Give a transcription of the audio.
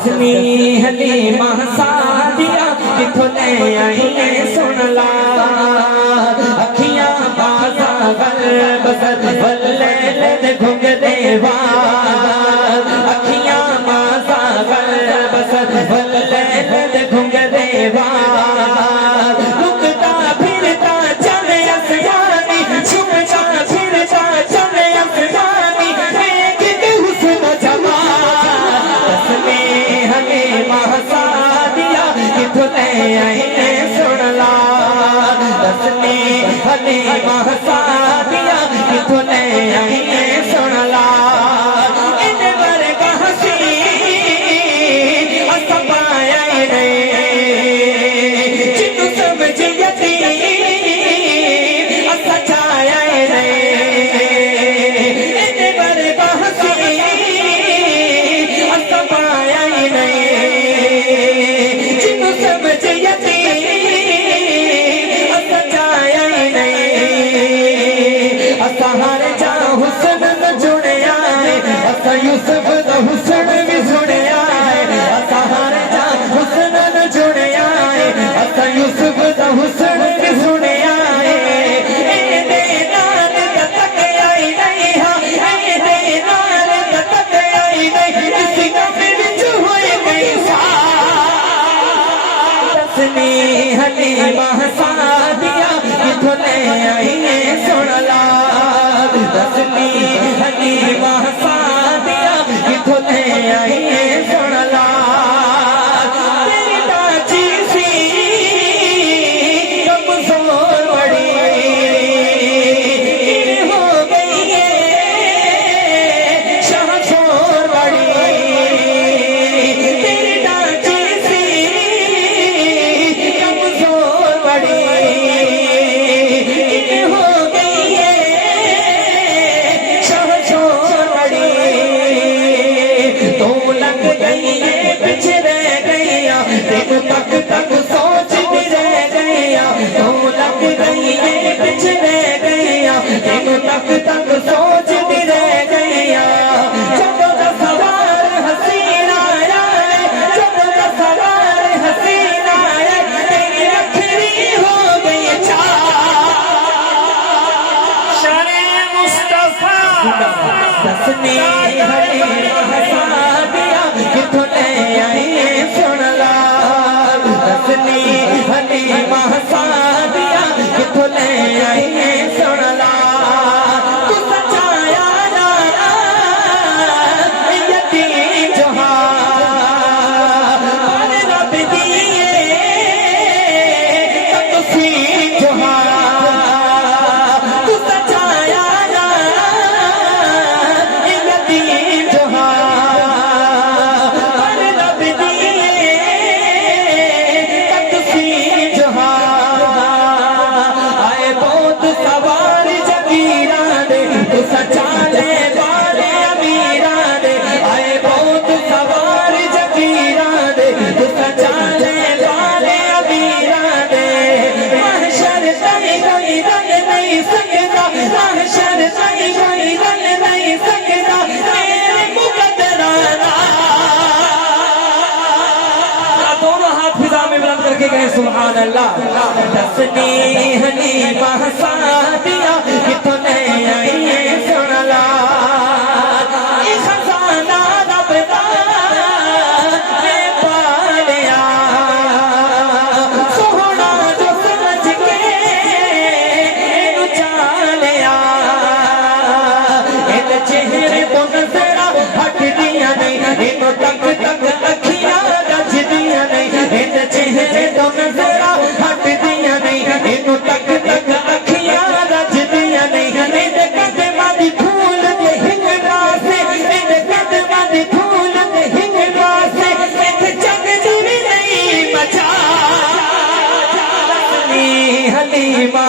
दसनी हलीमा सादिया किथों ले आई सुन ला अखियां बाजा गल बसर बल्ले ले घुंग देवा अखियां बाजा गल बसर बल्ले ले घुंग देवा लुकता फिरता चले असमानी छुपता फिरता चले असमानी एक हुस्न जमा दसनी हलीमा सादिया किथों ले आई सुन ला दसनी हलीमा सादिया किथों ले आई सुन ला इन वर्गा हसी अस पाया नहीं जिन्नू समझ यतीम अस छाया नहीं इन वर्गा हसी अस पाया नहीं जिन्नू समझ यतीम अस छाया नहीं अस हर जा हुस्न न जुड़िया अस यूसुफ दा हुस्न भी सुनिया अस हर जा हुस्न न जुड़िया अस यूसुफ दा हुस्न भी सुनिया दे नाल तक आई नहीं हां दे नाल तक आई नहीं इसी कम विच होई गई सा दसनी हलीमा सादिया किथों ले आई सुन ला दसनी हलीमा सादिया किथों ले आई सुन ला तेरी दाची सी कमजोर बड़ी हो गई है शाहजोर बड़ी तेरी दाची सी कमजोर बड़ी हो गई है शाहजोर बड़ी तू लग गई है पीछे रह गईया तेरे तक तक सोच भी रह गईया तू लग गई है पीछे रह गईया तेरे तक तक सोच भी रह गईया जब का सवार हसीना आया जब का सवार हसीना आया तेरी रखड़ी हो गई शाने मुस्तफा दसनी हलीमा सादिया किथों ले आई सुन ला दसनी हलीमा सादिया किथों ले आई सुन ला तू सजाया जाना यतीम जहां पर रब दिए तकसीम जहां तू सजाया जाना यतीम जहां पर रब दिए तकसीम जहां आए बहुत सवार जगीरा दे तू सचा ले बारे अमीरा दे आए बहुत सवार जगीरा दे तू सचा ले बारे अमीरा दे महशर तई गई रंग नहीं सकता महशर तई गई रंग नहीं सकता मेरे मुकद्दराना दोनों हाथ फिजा में बुलंद करके कहे सुभान अल्लाह दसनी हलीमा सादिया किथों ले आई सुन ला ये खजाना रब दा मैं पालिया सोहना जो समझ के इनू चालिया इन चेहरे तो नजरा हटदियां नहीं इनू तक तक अखियां रजदियां नहीं इन चेहरे तो नजरा हटदियां नहीं इनू तक तक अखियां रजदियां नहीं इन कदमां दी धूल ते हिंग वासे इन कदमां दी धूल ते हिंग वासे इत्थे जग दी भी नहीं मचा दसनी हलीमा